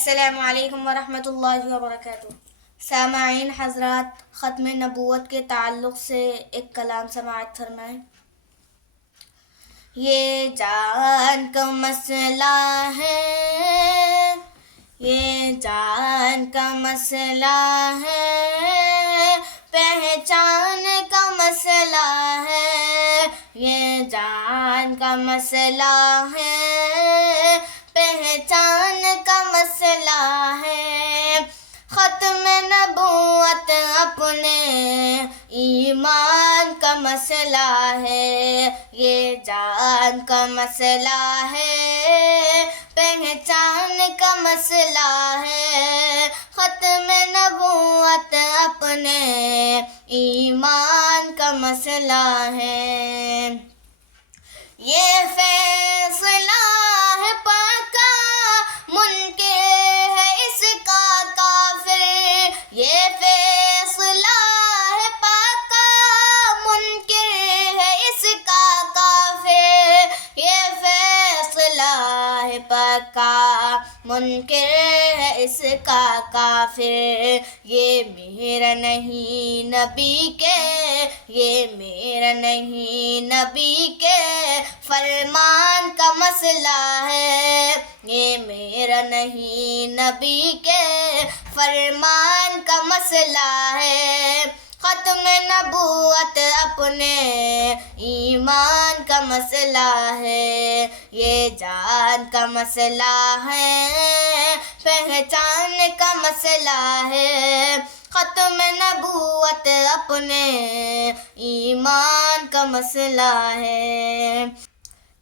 السلام علیکم ورحمۃ اللہ وبرکاتہ۔ سامعین حضرات، ختم نبوت کے تعلق سے ایک کلام سماعت فرمائیں۔ یہ جان کا مسئلہ ہے، یہ جان کا مسئلہ ہے، پہچان کا مسئلہ ہے، یہ جان کا مسئلہ ہے، پہچان کا مسئلہ ہے۔ ختم نبوت اپنے ایمان کا مسئلہ ہے، یہ جان کا مسئلہ ہے، پہچان کا مسئلہ ہے۔ ختم نبوت اپنے ایمان کا مسئلہ ہے، یہ فیصلہ ہے پکا، منکر ہے اس کا کافر، یہ فیصلہ ہے پکا، منکر ہے اس کا کافر، یہ فیصلہ ہے پکا، منکر ہے اس کا کافر۔ یہ میرا نہیں نبی کے، یہ میرا نہیں نبی کے فرمان کا مسئلہ ہے، یہ میرا نہیں نبی کے فرمان کا مسئلہ ہے۔ ختم نبوت اپنے ایمان کا مسئلہ ہے، یہ جان کا مسئلہ ہے، پہچان کا مسئلہ ہے۔ ختم نبوت اپنے ایمان کا مسئلہ ہے،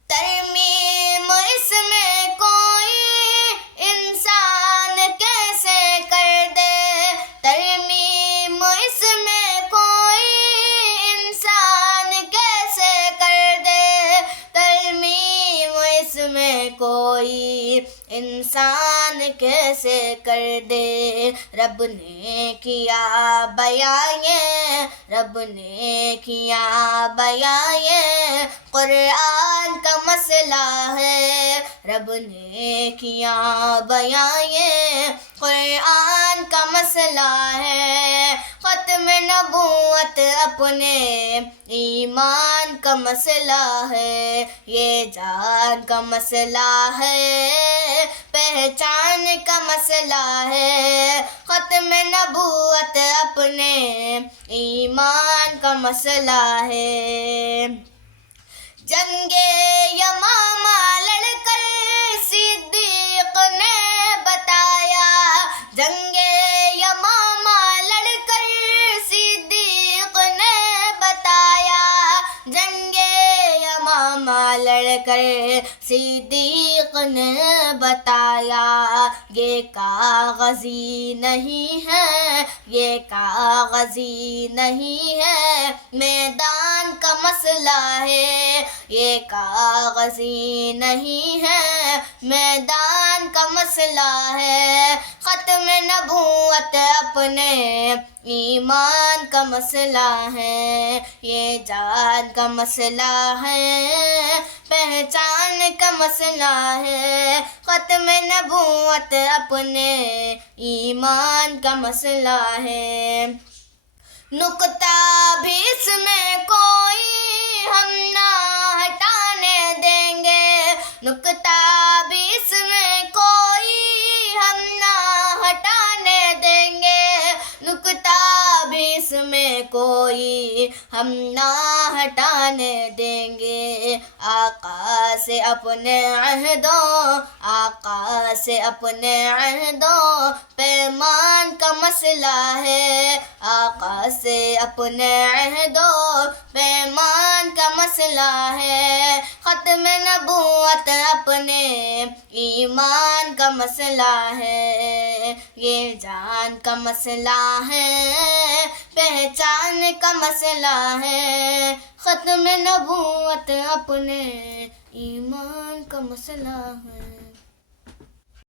ترمیم اس میں کوئی انسان کیسے کر دے، ترمیم اس میں کوئی انسان کیسے کر دے، ترمیم اس میں کوئی انسان کیسے کر دے۔ رب نے کیا بیان یہ، رب نے کیا بیان یہ قرآن کا مسئلہ ہے، رب نے کیا بیان یہ قرآن کا مسئلہ ہے۔ ختم نبوت اپنے ایمان کا مسئلہ ہے، یہ جان کا مسئلہ ہے، پہچان کا مسئلہ ہے۔ ختم نبوت اپنے ایمان کا مسئلہ ہے، جنگ یمامہ لڑ کر صدیق نے بتایا، جنگ یمامہ لڑ کر صدیق نے بتایا، جنگ یمامہ لڑ کر صدیق نے بتایا۔ یہ کاغذی نہیں ہے، یہ کاغذی نہیں ہے، میدان کا مسئلہ ہے، یہ کاغذی نہیں ہے، میدان کا مسئلہ ہے۔ ختم نبوت اپنے ایمان کا مسئلہ ہے، یہ جان کا مسئلہ ہے، پہچان کا مسئلہ ہے۔ ختم نبوت اپنے ایمان کا مسئلہ ہے، نکتہ بھی اس میں کوئی ہم نہ ہٹانے دیں گے، نکتہ بھی اس میں کوئی ہم نہ ہٹانے دیں گے، نکتہ بھی اس میں کوئی ہم نہ ہٹانے دیں گے۔ آقا سے اپنے عہدوں، آقا سے اپنے عہدوں پیمان کا مسئلہ ہے، آقا سے اپنے عہدوں پیمان کا مسئلہ ہے۔ ختم نبوت اپنے ایمان کا مسئلہ ہے، یہ جان کا مسئلہ ہے، پہچان کا مسئلہ ہے۔ ختم نبوت اپنے ایمان کا مسئلہ ہے۔